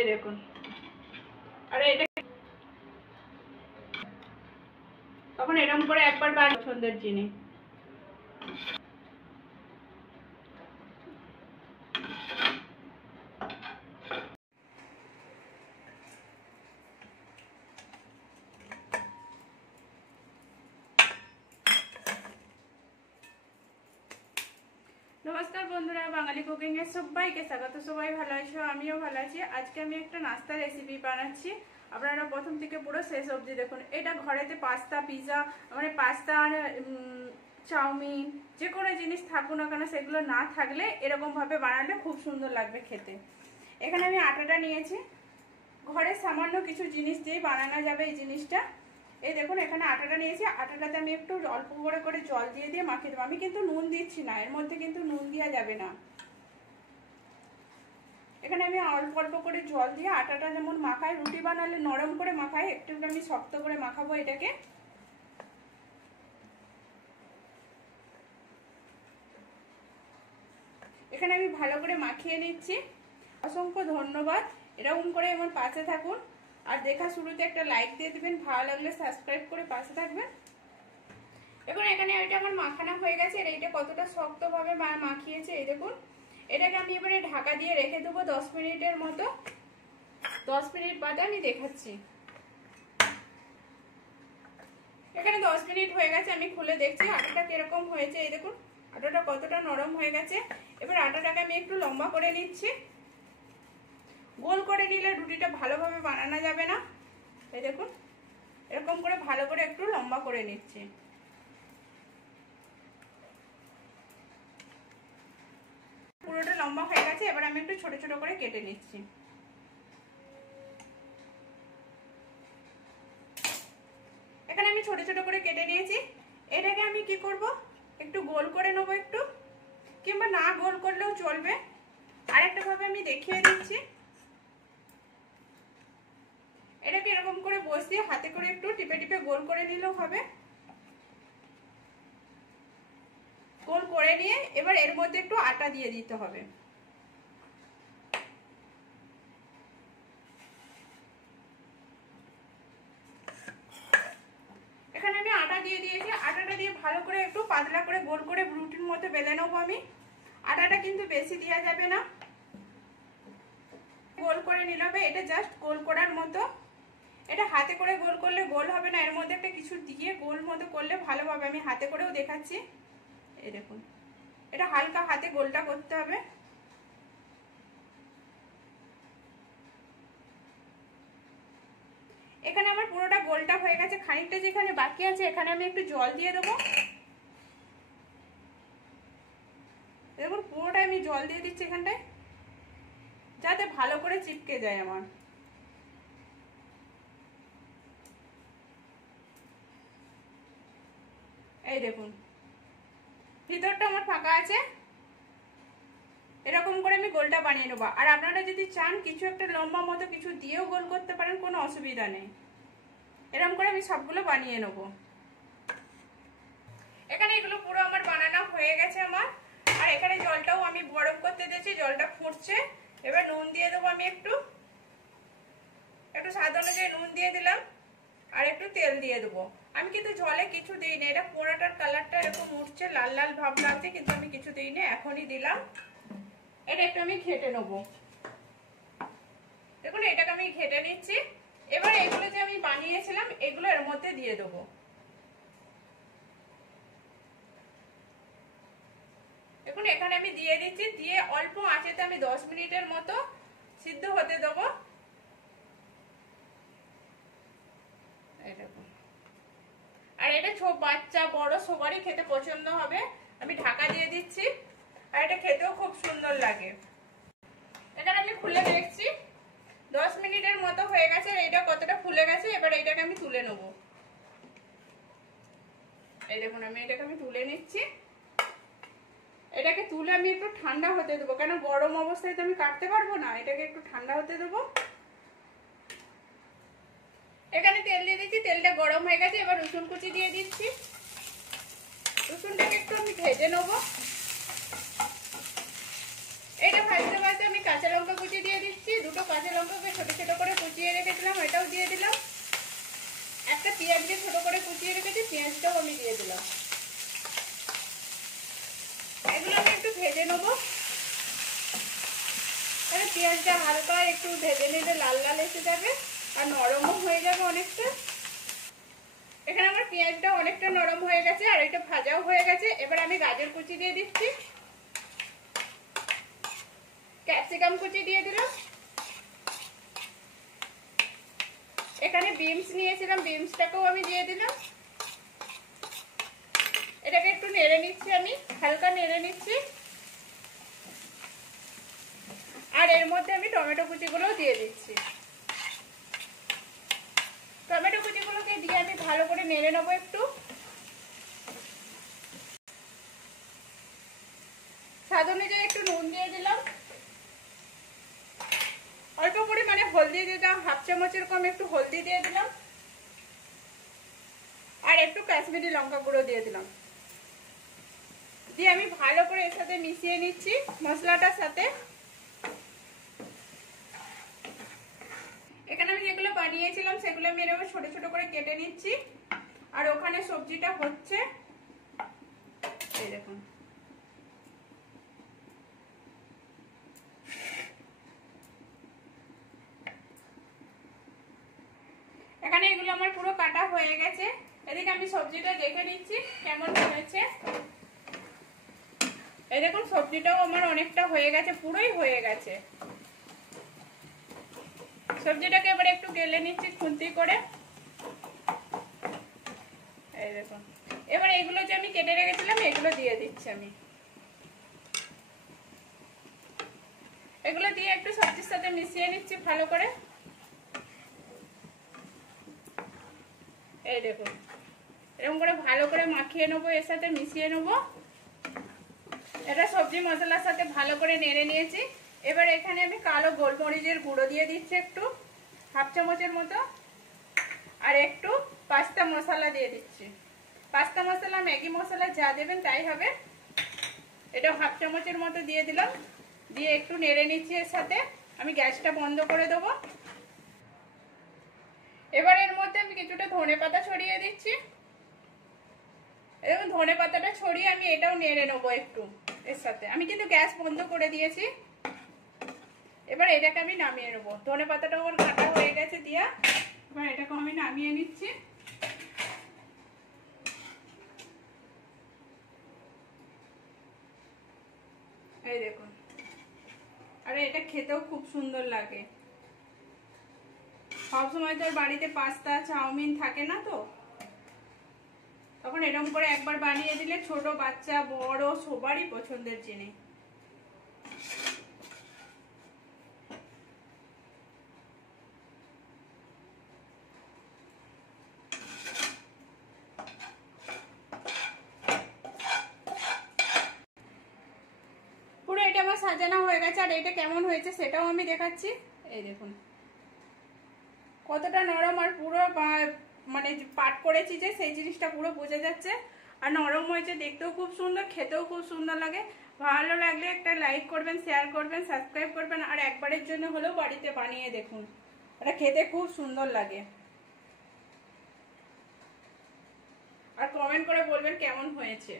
এই দেখুন। আরে এটা তখন এরকম করে একবার পছন্দের জিনিস। নমস্কার বন্ধুরা, বাঙালি কুকিং এর সবাইকে স্বাগত। সবাই ভালো আছো? আমিও ভালো আছি। আজকে আমি একটা নাস্তা রেসিপি বানাচ্ছি, আপনারা প্রথম থেকে পুরো শেষ অবধি দেখুন। এটা ঘরেতে পাস্তা, পিৎজা, মানে পাস্তা আর চাউমিন যে কোনো জিনিস থাকুক না কেন, সেগুলো না থাকলে এরকম ভাবে বানালে খুব সুন্দর লাগবে খেতে। এখানে আমি আটাটা নিয়েছি, ঘরে সামান্য কিছু জিনিস দিয়ে বানানো যাবে এই জিনিসটা। এই দেখুন এখানে আটাটা নিয়েছি, আটাটাতে আমি একটু অল্প করে জল দিয়ে মাখিয়ে দেবো। আমি কিন্তু নুন দিচ্ছি না, এর মধ্যে কিন্তু নুন দেওয়া যাবে না। এখানে আমি অল্প করে জল দিয়ে আটাটা যেমন মাখাই, রুটি বানালে নরম করে মাখাই, একটু আমি শক্ত করে মাখাবো এটাকে। এখানে আমি ভালো করে মাখিয়ে নিচ্ছি। অসংখ্য ধন্যবাদ, এরকম করে আমার পাশে থাকুন। আর দেখা শুরুতে একটা লাইক দিয়ে দিবেন, ভালো লাগলে সাবস্ক্রাইব করে পাশে থাকবেন। এখন এখানে এটা আমার মাখানো হয়ে গেছে, আর এইটা কতটা শক্তভাবে মাখিয়েছে এই দেখুন। এটাকে আমি এবারে ঢাকা দিয়ে রেখে দেবো 10 মিনিটের মতো। 10 মিনিট বাদে আমি দেখাচ্ছি। এখানে 10 মিনিট হয়ে গেছে, আমি খুলে দেখছি আটাটা কিরকম হয়েছে। এই দেখুন আটাটা কতটা নরম হয়ে গেছে। এবার আটাটাকে আমি একটু লম্বা করে নিচ্ছি। গোল করে নিলে রুটিটা ভালোভাবে বানানো যাবে না। এই দেখুন এরকম করে ভালো করে একটু লম্বা করে নিচ্ছি। পুরোটা লম্বা হয়ে গেছে, এবার আমি একটু ছোট ছোট করে কেটে নিচ্ছি। এখানে আমি ছোট ছোট করে কেটে নিয়েছি। এটাকে আমি কি করব, একটু গোল করে নেবো একটু, কিংবা না গোল করলেও চলবে। আরেকটা ভাবে আমি দেখিয়ে দিচ্ছি। এটাকে এরকম করে বসিয়ে হাতে করে একটু টিপে গোল করে নিলেও হবে। গোল করে নিয়ে এবার এর মধ্যে একটু আটা দিয়ে দিতে হবে। এখানে আমি আটা দিয়ে দিয়েছি, আটাটা দিয়ে ভালো করে একটু পাতলা করে গোল করে রুটির মতো বেলে নেবো আমি। আটাটা কিন্তু বেশি দেওয়া যাবে না, গোল করে নিলে হবে। এটা জাস্ট গোল করার মতো। এটা হাতে করে গোল করলে গোল হবে না, এর মধ্যে একটা কিছু দিয়ে গোল মতো করলে ভালোভাবে। আমি হাতে করেও দেখাচ্ছি। এই দেখুন এটা হালকা হাতে গোলটা করতে হবে। এখানে আমার পুরোটা গোলটা হয়ে গেছে, খানিকটা যেখানে বাকি আছে এখানে আমি একটু জল দিয়ে দেবো। দেখুন পুরোটা আমি জল দিয়ে দিচ্ছি এখানটায়, যাতে ভালো করে চিপকে যায় আমার। এই দেখুন ভিতরটা আমার ফাঁকা আছে। এরকম করে আমি গোলটা বানিয়ে নেবো। আর আপনারা যদি চান কিছু একটা লম্বা মতো কিছু দিয়েও গোল করতে পারেন, কোনো অসুবিধা নেই। এরকম করে আমি সবগুলো বানিয়ে নেবো। এখানে এগুলো পুরো আমার বানানো হয়ে গেছে আমার। আর এখানে জলটাও আমি গরম করতে দিয়েছি, জলটা ফুটছে। এবার নুন দিয়ে দেবো আমি একটু স্বাদ অনুযায়ী নুন দিয়ে দিলাম, আর একটু তেল দিয়ে দেবো। আমি কিন্তু জলে কিছু দিইনি, এটা পোড়াটার কালারটা এরকম উঠছে, লাল লাল ভাব লাগছে, কিন্তু আমি কিছু দিইনি, এখনই দিলাম। এটা একটু আমি ঘেটে নেবো। দেখুন এটাকে আমি ঘেটে নিচ্ছি। এবার এগুলো যে আমি বানিয়েছিলাম এগুলো এর মধ্যে দিয়ে দেবো। দেখুন এখানে আমি দিয়ে দিচ্ছি, দিয়ে অল্প আঁচেতে আমি 10 মিনিটের মতো সিদ্ধ হতে দেবো। আর এটা ছোট বাচ্চা বড় সবারই খেতে পছন্দ হবে। আমি ঢাকা দিয়ে দিচ্ছি, আর এটা খেতেও খুব সুন্দর লাগে। এখানে আমি খুলে দেখছি 10 মিনিটের মতো হয়ে গেছে, এটা কতটা ফুলে গেছে। এবার এটাকে আমি তুলে নেব। এই দেখুন এটাকে আমি তুলে নিচ্ছি। এটাকে তুলে আমি একটু ঠান্ডা হতে দেবো, কেন গরম অবস্থায় তো আমি কাটতে পারবো না। এটাকে একটু ঠান্ডা হতে দেবো। এখানে তেল দিয়ে দিচ্ছি, তেলটা গরম হয়ে গেছে। এবার রসুন কুচি দিয়ে দিচ্ছি। রসুনটাকে একটু আমি ভেজে নেবো। এটা ভাজতে ভাজতে আমি কাঁচা লঙ্কা কুচি দিয়ে দিচ্ছি, 2 দুটো কাঁচা লঙ্কাকে ছোট ছোট করে কুচিয়ে রেখেছিলাম, এটাও দিয়ে দিলাম। একটা পেঁয়াজকে ছোট করে কুচিয়ে রেখেছি, পেঁয়াজটাও আমি দিয়ে দিলাম। এগুলো আমি একটু ভেজে নেবো। তাহলে পেঁয়াজটা হালকা একটু ভেজে নিলে লাল লাল এসে যাবে আর নরমও হয়ে যাবে অনেকটা। এখানে আমার পেঁয়াজটা অনেকটা নরম হয়ে গেছে আর এটা ভাজাও হয়ে গেছে। এবার আমি গাজর কুচি দিয়ে দিচ্ছি, ক্যাপসিকাম কুচি দিয়ে দিলাম। এখানে বিনস নিয়েছিলাম, বিনসটাকেও আমি দিয়ে দিলাম। এটাকে একটু নেড়ে নিচ্ছি, আমি হালকা নেড়ে নিচ্ছি। আর এর মধ্যে আমি টমেটো কুচিগুলোও দিয়ে দিচ্ছি। টমেটো কুচিগুলোকে দিয়ে আমি ভালো করে নেড়ে নেবো একটু। স্বাদ অনুযায়ী একটু নুন দিয়ে দিলাম, অল্প পরিমাণে হলদি দিলাম, হাফ চামচের কম একটু হলদি দিয়ে দিলাম, আর একটু কাশ্মীরি লঙ্কা গুঁড়ো দিয়ে দিলাম। দিয়ে আমি ভালো করে এর সাথে মিশিয়ে নিচ্ছি মশলাটার সাথে। এখানে আমি যেগুলো বানিয়েছিলাম সেগুলো আমি এরকম ছোট ছোট করে কেটে নিচ্ছি। আর ওখানে সবজিটা হচ্ছে, এই দেখুন। এখানে এগুলো আমার পুরো কাটা হয়ে গেছে। এদিকে আমি সবজিটা দেখে নিচ্ছি কেমন হয়েছে। এই দেখুন সবজিটাও আমার অনেকটা হয়ে গেছে, পুরোই হয়ে গেছে। সবজিটাকে এবার একটু গেলে নিচ্ছি খুন্তি করে। এই দেখুন, এবার এগুলো যে আমি কেটে রেখেছিলাম এগুলো দিয়ে দিচ্ছি আমি। এগুলো দিয়ে একটু সবজির সাথে মিশিয়ে নিচ্ছি ভালো করে। এই দেখুন, এরকম করে ভালো করে মাখিয়ে নেবো, এর সাথে মিশিয়ে নেবো। এটা সবজি মশলার সাথে ভালো করে নেড়ে নিয়েছি। এবার এখানে আমি কালো গোলমরিচের গুঁড়ো দিয়ে দিচ্ছি একটু, হাফ চামচের মতো। আর একটু পাস্তা মশলা দিয়ে দিচ্ছি। পাস্তা মশলা, ম্যাগি মশলা যা দেবেন তাই হবে। এটা হাফ চামচের মতো দিয়ে দিলাম। দিয়ে একটু নেড়ে নিচ্ছি এর সাথে। আমি গ্যাসটা বন্ধ করে দেবো। এবার এর মধ্যে আমি কিছুটা ধনেপাতা ছড়িয়ে দিচ্ছি। এবং ধনেপাতাটা ছড়িয়ে আমি এটাও নেড়ে নেবো একটু এর সাথে। আমি কিন্তু গ্যাস বন্ধ করে দিয়েছি। এবার এটাকে আমি নামিয়ে নেবো। ধনেপাতাটা ওর কাটা হয়ে গেছে দিয়া। এবার এটাকে আমি নামিয়ে নিচ্ছি। এই দেখুন, আর এটা খেতেও খুব সুন্দর লাগে। সবসময় তো বাড়িতে পাস্তা চাউমিন থাকে না, তো তখন এরকম করে একবার বানিয়ে দিলে ছোট বাচ্চা বড় সবারই পছন্দের জিনিস। পুরো এটা আমার সাজানো হয়ে গেছে। আর এটা কেমন হয়েছে সেটাও আমি দেখাচ্ছি। এই দেখুন কতটা নরম, আর পুরো মানে পাট করেছি যে সেই জিনিসটা পুরো বোঝা যাচ্ছে। আর নরম হয়েছে, দেখতেও খুব সুন্দর, খেতেও খুব সুন্দর লাগে। ভালো লাগলে একটা লাইক করবেন, শেয়ার করবেন, সাবস্ক্রাইব করবেন। আর একবারের জন্য হলেও বাড়িতে বানিয়ে দেখুন, এটা খেতে খুব সুন্দর লাগে। আর কমেন্ট করে বলবেন কেমন হয়েছে।